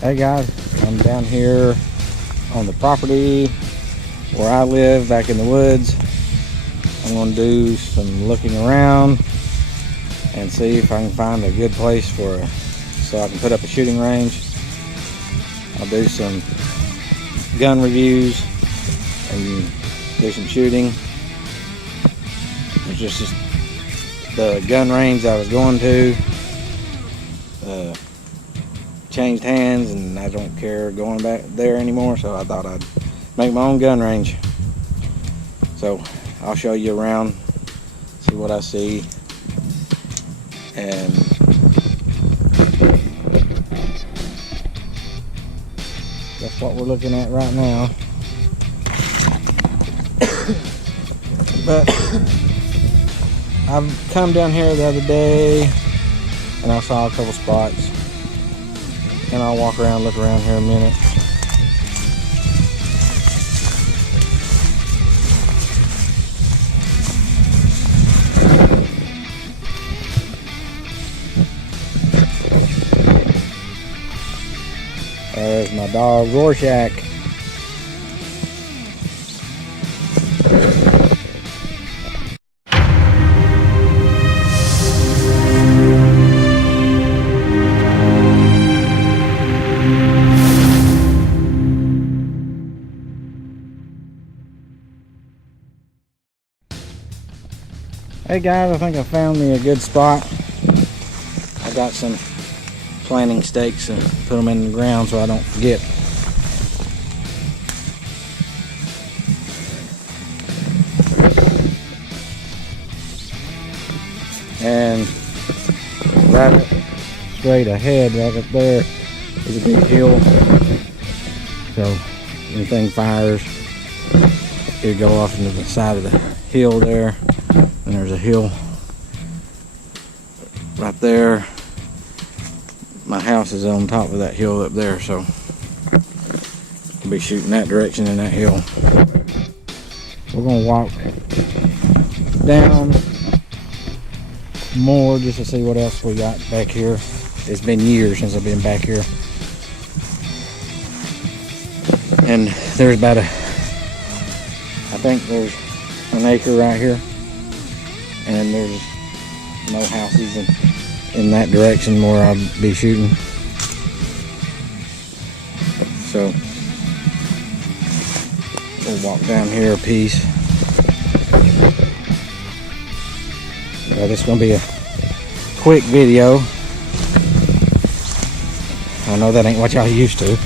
Hey guys, I'm down here on the property where I live back in the woods. I'm going to do some looking around and see if I can find a good place so I can put up a shooting range. I'll do some gun reviews and do some shooting. It's just the gun range I was going to changed hands, and I don't care going back there anymore, so I thought I'd make my own gun range. So I'll show you around, see what I see, and that's what we're looking at right now. But I've come down here the other day and I saw a couple spots, and I'll walk around, look around here a minute. There's my dog Rorschach. Hey guys, I think I found me a good spot. I got some planting stakes and put them in the ground so I don't forget. And right straight ahead, right up there, is a big hill. So anything fires, it'll go off into the side of the hill there. And there's a hill right there. My house is on top of that hill up there, so I'll be shooting that direction in that hill. We're gonna walk down more just to see what else we got back here. It's been years since I've been back here. And there's about I think there's an acre right here. And there's no houses in that direction where I'll be shooting. So we'll walk down here a piece. This is going to be a quick video. I know that ain't what y'all used to.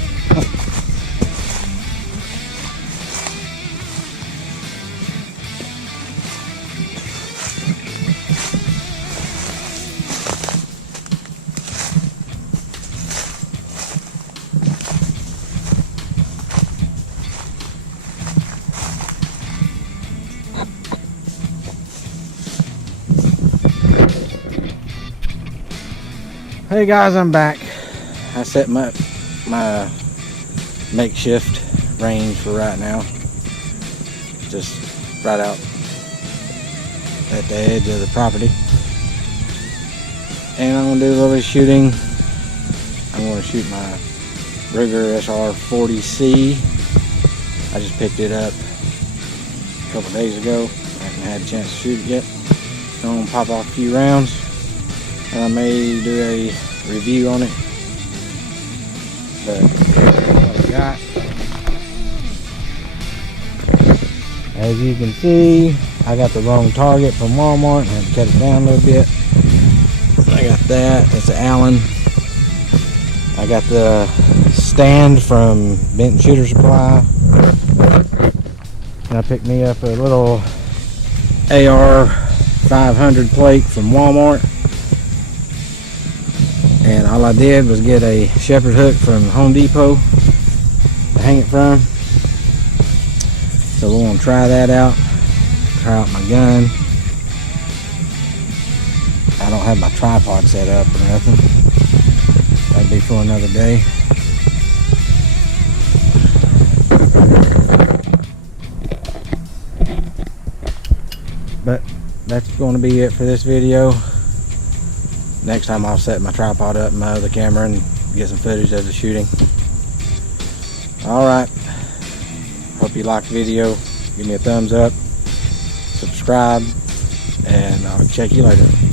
Hey guys, I'm back. I set my makeshift range for right now. Just right out at the edge of the property. And I'm gonna do a little bit of shooting. I'm gonna shoot my Ruger SR40C. I just picked it up a couple days ago. I haven't had a chance to shoot it yet. So I'm gonna pop off a few rounds. And I may do a review on it, but what I got. As you can see, I got the wrong target from Walmart. I had to cut it down a little bit. I got that. It's an Allen. I got the stand from Benton Shooter Supply. And I picked me up a little AR 500 plate from Walmart. And all I did was get a shepherd hook from Home Depot to hang it from. So we're going to try that out. Try out my gun. I don't have my tripod set up or nothing. That'll be for another day. But that's going to be it for this video. Next time I'll set my tripod up, my other camera, and get some footage of the shooting. Alright, hope you liked the video. Give me a thumbs up, subscribe, and I'll check you later.